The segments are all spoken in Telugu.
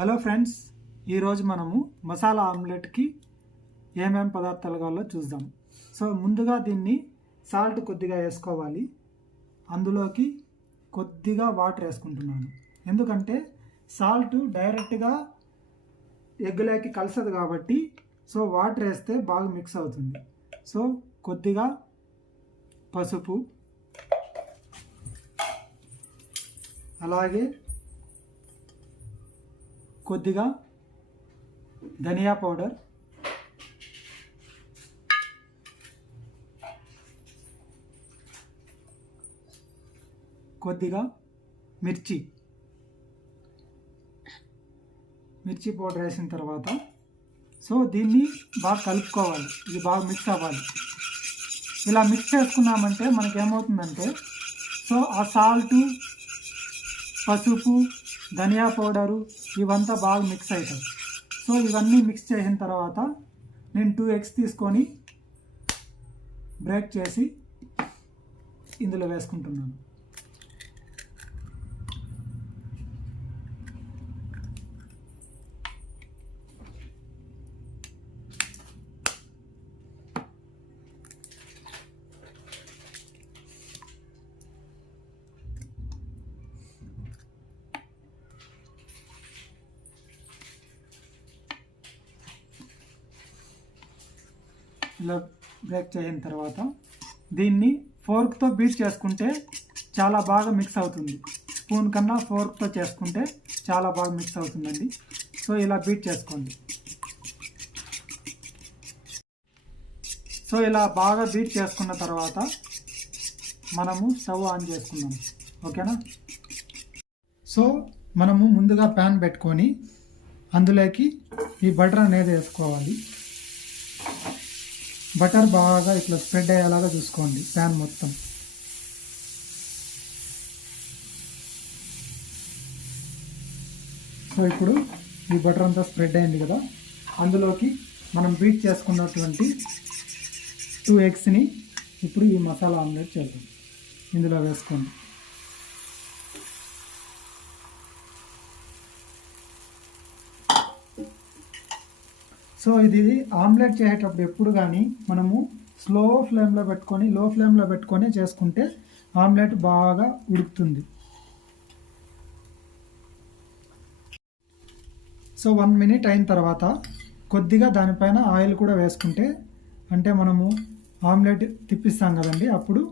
హలో ఫ్రెండ్స్, ఈరోజు మనము మసాలా ఆమ్లెట్కి ఏమేమి పదార్థాలు కావాలో చూద్దాం. సో ముందుగా దీన్ని సాల్ట్ కొద్దిగా వేసుకోవాలి. అందులోకి కొద్దిగా వాటర్ వేసుకుంటున్నాను, ఎందుకంటే సాల్ట్ డైరెక్ట్గా ఎగ్గులోకి కలసదు కాబట్టి. సో వాటర్ వేస్తే బాగా మిక్స్ అవుతుంది. సో కొద్దిగా పసుపు, అలాగే కొద్దిగా ధనియా పౌడర్, కొద్దిగా మిర్చి పౌడర్ వేసిన తర్వాత సో దీన్ని బాగా కలుపుకోవాలి. ఇది బాగా మిక్స్ అవ్వాలి. ఇలా మిక్స్ చేసుకున్నామంటే మనకేమవుతుందంటే సో ఆ సాల్టు, పసుపు, ధనియా పౌడరు ఇవంతా బాగా మిక్స్ అవుతాయి. సో ఇవన్నీ మిక్స్ చేసిన తర్వాత నేను 2 eggs తీసుకొని బ్రేక్ చేసి ఇందులో వేసుకుంటున్నాను. ఇలా బ్రేక్ చేసిన తర్వాత దీన్ని ఫోర్క్తో బీట్ చేసుకుంటే చాలా బాగా మిక్స్ అవుతుంది. స్పూన్ కన్నా ఫోర్క్తో చేసుకుంటే చాలా బాగా మిక్స్ అవుతుందండి. సో ఇలా బీట్ చేసుకోండి. సో ఇలా బాగా బీట్ చేసుకున్న తర్వాత మనము స్టవ్ ఆన్ చేసుకుందాం. ఓకేనా? సో మనము ముందుగా ప్యాన్ పెట్టుకొని అందులోకి ఈ బటర్ అనేది వేసుకోవాలి. బటర్ బాగా ఇట్లా స్ప్రెడ్ అయ్యేలాగా చూసుకోండి ప్యాన్ మొత్తం. సో ఇప్పుడు ఈ బటర్ అంతా స్ప్రెడ్ అయింది కదా, అందులోకి మనం బీట్ చేసుకున్నటువంటి 2 eggsని ఇప్పుడు ఈ మసాలా ఆమ్లెట్ చేద్దాం. ఇందులో వేసుకోండి. సో ఇది ఆమ్లెట్ చేసేటప్పుడు ఎప్పుడు కానీ మనము లో ఫ్లేమ్లో పెట్టుకొని చేసుకుంటే ఆమ్లెట్ బాగా ఉడుకుతుంది. సో 1 minute అయిన తర్వాత కొద్దిగా దానిపైన ఆయిల్ కూడా వేసుకుంటే, అంటే మనము ఆమ్లెట్ తిప్పిస్తాం కదండి, అప్పుడు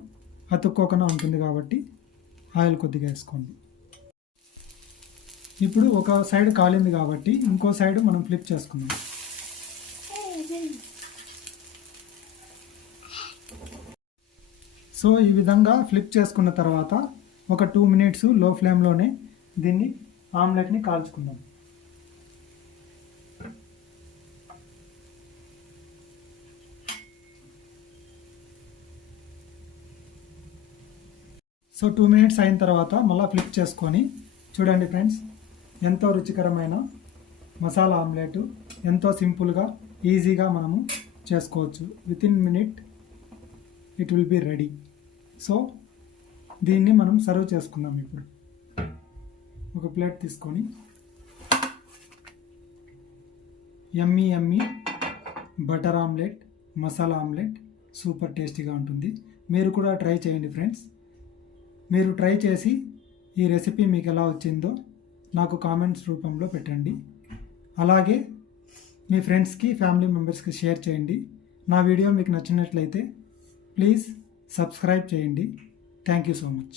అతుక్కోకుండా ఉంటుంది కాబట్టి ఆయిల్ కొద్దిగా వేసుకోండి. ఇప్పుడు ఒక సైడ్ కాలింది కాబట్టి ఇంకో సైడ్ మనం ఫ్లిప్ చేసుకుందాం. సో ఈ విధంగా ఫ్లిప్ చేసుకున్న తర్వాత ఒక 2 minutes లో ఫ్లేమ్లోనే దీన్ని ఆమ్లెట్ని కాల్చుకుందాం. సో 2 minutes అయిన తర్వాత మళ్ళీ ఫ్లిప్ చేసుకొని చూడండి ఫ్రెండ్స్, ఎంతో రుచికరమైన మసాలా ఆమ్లెట్ ఎంతో సింపుల్గా ఈజీగా మనము చేసుకోవచ్చు. Within minute it will be ready. So దీన్ని మనం సర్వ్ చేసుకుందాం. ఇప్పుడు ఒక ప్లేట్ తీసుకొని yummy butter omelette, masala omelette super టేస్టీగా ఉంటుంది. మీరు కూడా ట్రై చేయండి ఫ్రెండ్స్. మీరు ట్రై చేసి ఈ రెసిపీ మీకు ఎలా వచ్చిందో నాకు కామెంట్స్ రూపంలో పెట్టండి. అలాగే మీ ఫ్రెండ్స్కి, ఫ్యామిలీ మెంబర్స్కి షేర్ చేయండి. నా వీడియో మీకు నచ్చినట్లయితే ప్లీజ్ సబ్స్క్రైబ్ చేయండి. Thank you so much.